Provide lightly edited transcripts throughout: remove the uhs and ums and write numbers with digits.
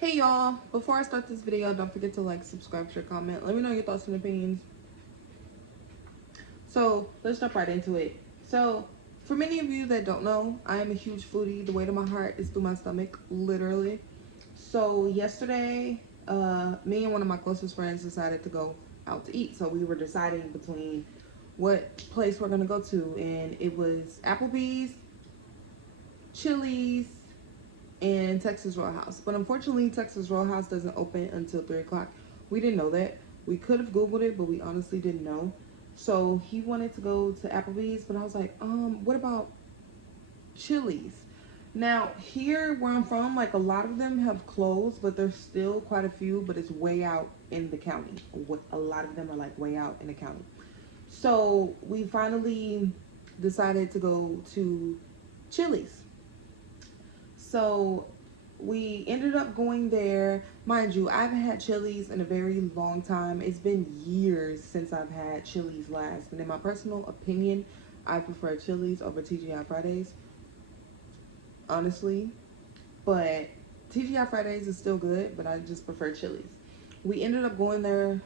Hey y'all, before I start this video, don't forget to like, subscribe, share, comment. Let me know your thoughts and opinions. So let's jump right into it. So for many of you that don't know, I am a huge foodie. The weight of my heart is through my stomach, literally. So yesterday, me and one of my closest friends decided to go out to eat. So we were deciding between what place we're gonna go to, and it was Applebee's, Chili's, and Texas Roadhouse. But unfortunately, Texas Roadhouse doesn't open until 3 o'clock. We didn't know that. We could have Googled it, but we honestly didn't know. So he wanted to go to Applebee's, but I was like, what about Chili's? Now, here where I'm from, like a lot of them have closed, but there's still quite a few, but it's way out in the county. A lot of them are like way out in the county. So we finally decided to go to Chili's. So we ended up going there. Mind you, I haven't had Chili's in a very long time. It's been years since I've had Chili's last. And in my personal opinion, I prefer Chili's over TGI Fridays, honestly. But TGI Fridays is still good, but I just prefer Chili's. We ended up going there,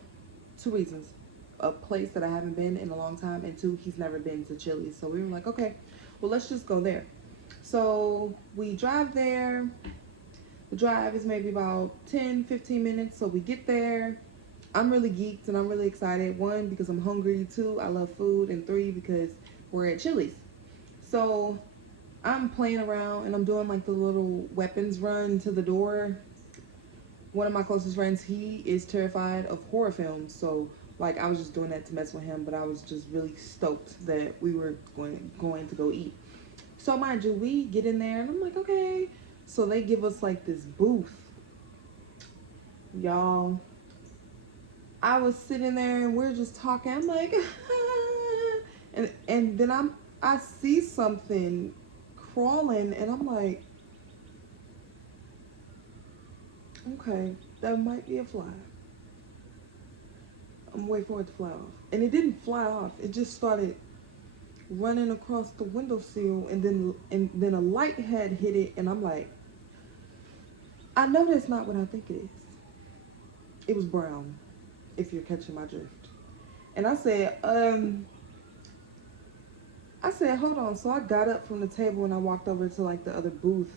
two reasons. A place that I haven't been in a long time, and two, he's never been to Chili's. So we were like, okay, well, let's just go there. So we drive there. The drive is maybe about 10-15 minutes. So we get there. I'm really geeked and I'm really excited. One, because I'm hungry. Two, I love food. And three, because we're at Chili's. So I'm playing around and I'm doing like the little weapons run to the door. One of my closest friends, he is terrified of horror films. So like I was just doing that to mess with him, but I was just really stoked that we were going to go eat. So mind you, we get in there and I'm like, okay. So they give us like this booth. Y'all, I was sitting there and we're just talking. I'm like, and then I see something crawling and I'm like, okay, that might be a fly. I'm waiting for it to fly off. And it didn't fly off. It just started running across the windowsill, and then a light had hit it, and I'm like, I know that's not what I think it is. It was brown, if you're catching my drift. And I said, hold on. So I got up from the table and I walked over to like the other booth.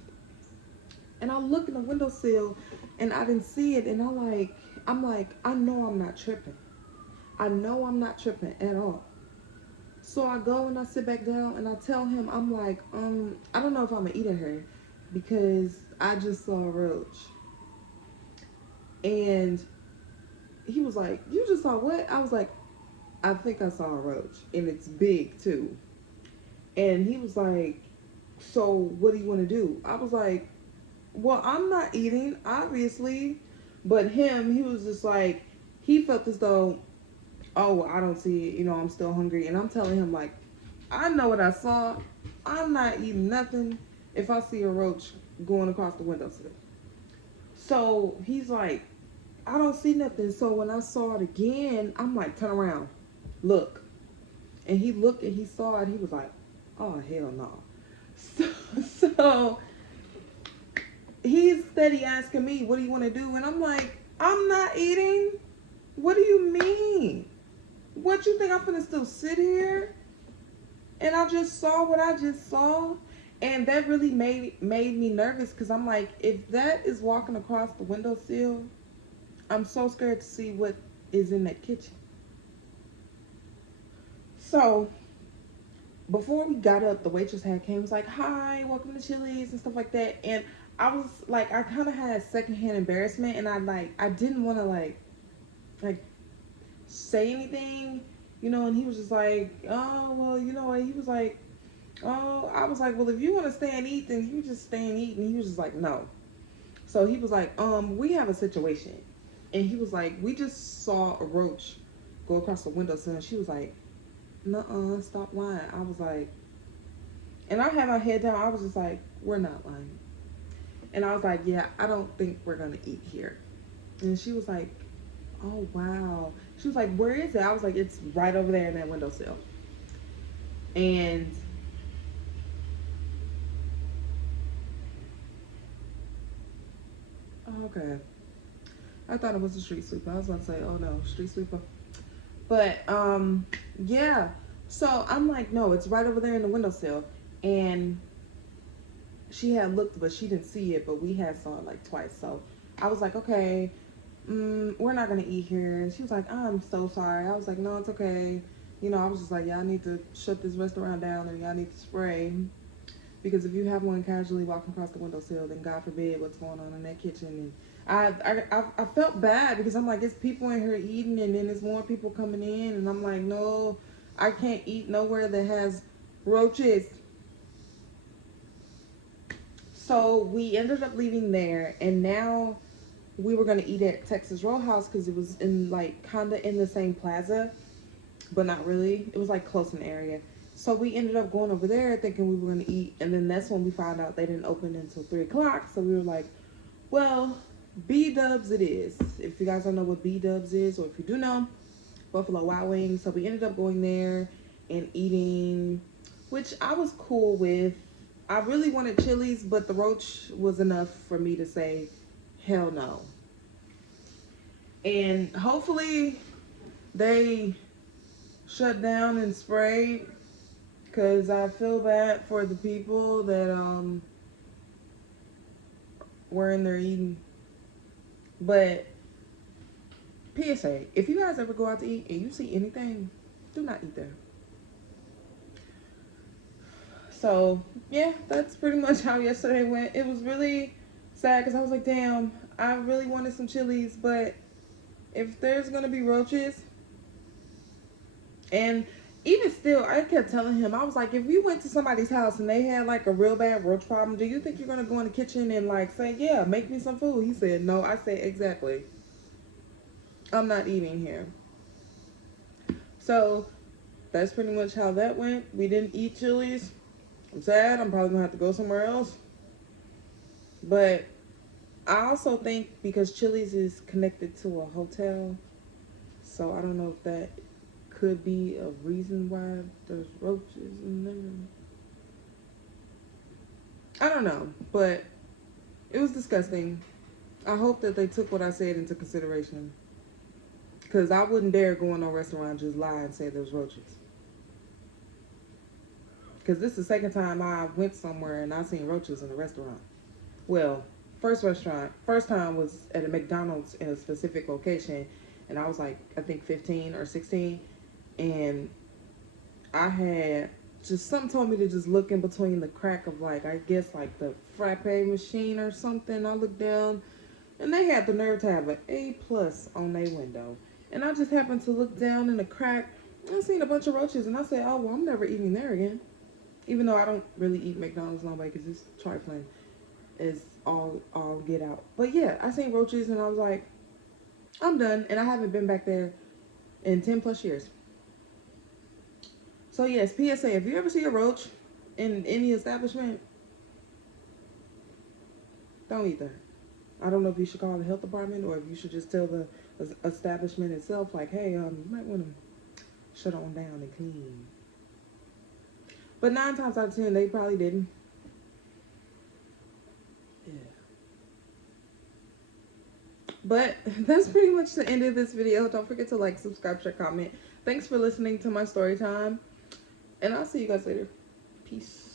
And I looked in the windowsill and I didn't see it. And I'm like, I know I'm not tripping. I know I'm not tripping at all. So I go and I sit back down and I tell him, I'm like, I don't know if I'm gonna eat her because I just saw a roach. And he was like, you just saw what? I was like, I think I saw a roach, and it's big too. And he was like, so what do you want to do? I was like, well, I'm not eating, obviously. But he was just like, he felt as though, oh, I don't see it, I'm still hungry. And I'm telling him, like, I know what I saw. I'm not eating nothing if I see a roach going across the windowsill. So he's like, I don't see nothing. So when I saw it again, I'm like, turn around, look. And he looked and he saw it. He was like, oh, hell no. So he's steady asking me, what do you want to do? And I'm like, I'm not eating. What do you mean? What, you think I'm gonna still sit here? And I just saw what I just saw. And that really made me nervous, because I'm like, if that is walking across the windowsill, I'm so scared to see what is in that kitchen. So before we got up, the waitress came, was like, hi, welcome to Chili's and stuff like that. And I was like, I kind of had secondhand embarrassment, and I didn't want to like say anything, and he was just like, oh, well, he was like, oh, I was like, well, if you want to stay and eat, then you just stay and eat. And he was just like, no. So he was like, we have a situation. And he was like, we just saw a roach go across the window. And she was like, nuh-uh, stop lying. I was like, and I had my head down. I was just like, we're not lying. And I was like, yeah, I don't think we're going to eat here. And she was like, oh, wow. She was like, where is it? I was like, it's right over there in that windowsill. And Okay. I thought it was a street sweeper. I was about to say, oh no, street sweeper. But yeah. So I'm like, no, it's right over there in the windowsill. And she had looked, but she didn't see it. But we had saw it like twice. So I was like, okay, we're not gonna eat here. And she was like, I'm so sorry. I was like, no, it's okay. You know, I was just like, y'all need to shut this restaurant down, and y'all need to spray. Because if you have one casually walking across the windowsill, then God forbid what's going on in that kitchen. And I felt bad because I'm like, it's people in here eating, and then there's more people coming in, and I'm like, no, I can't eat nowhere that has roaches. So we ended up leaving there, and now we were gonna eat at Texas Roadhouse because it was in like kinda in the same plaza, but not really. It was like close in the area. So we ended up going over there thinking we were gonna eat, and then that's when we found out they didn't open until 3 o'clock. So we were like, well, B Dubs it is. If you guys don't know what B Dubs is, or if you do know, Buffalo Wild Wings. So we ended up going there and eating, which I was cool with. I really wanted Chili's, but the roach was enough for me to say, hell no. And hopefully they shut down and sprayed, because I feel bad for the people that were in there eating. But PSA, if you guys ever go out to eat and you see anything, do not eat there. So yeah, that's pretty much how yesterday went. It was really sad because I was like, damn, I really wanted some Chili's, but if there's gonna be roaches, and even still, I kept telling him, I was like, if you went to somebody's house and they had like a real bad roach problem, do you think you're gonna go in the kitchen and like say, yeah, make me some food? He said, no. I said, exactly. I'm not eating here. So that's pretty much how that went. We didn't eat Chili's. I'm sad. I'm probably gonna have to go somewhere else. But I also think because Chili's is connected to a hotel, so I don't know if that could be a reason why there's roaches in there. I don't know, but it was disgusting. I hope that they took what I said into consideration, because I wouldn't dare go in no restaurant and just lie and say there's roaches. Because this is the second time I went somewhere and I seen roaches in a restaurant. Well, first time was at a McDonald's in a specific location, and I was like, I think 15 or 16, and I had just something told me to just look in between the crack of like, I guess like the frappe machine or something. I looked down, and they had the nerve to have an A+ on their window, and I just happened to look down in the crack and I seen a bunch of roaches, and I said, oh well, I'm never eating there again. Even though I don't really eat McDonald's no way because it's trifling is all get out. But yeah, I seen roaches and I was like, I'm done. And I haven't been back there in 10 plus years. So yes, PSA, if you ever see a roach in any establishment, don't eat there. I don't know if you should call the health department or if you should just tell the establishment itself, like, hey, you might want to shut on down and clean. But 9 times out of 10, they probably didn't. Yeah. But that's pretty much the end of this video. Don't forget to like, subscribe, share, comment. Thanks for listening to my story time. And I'll see you guys later. Peace.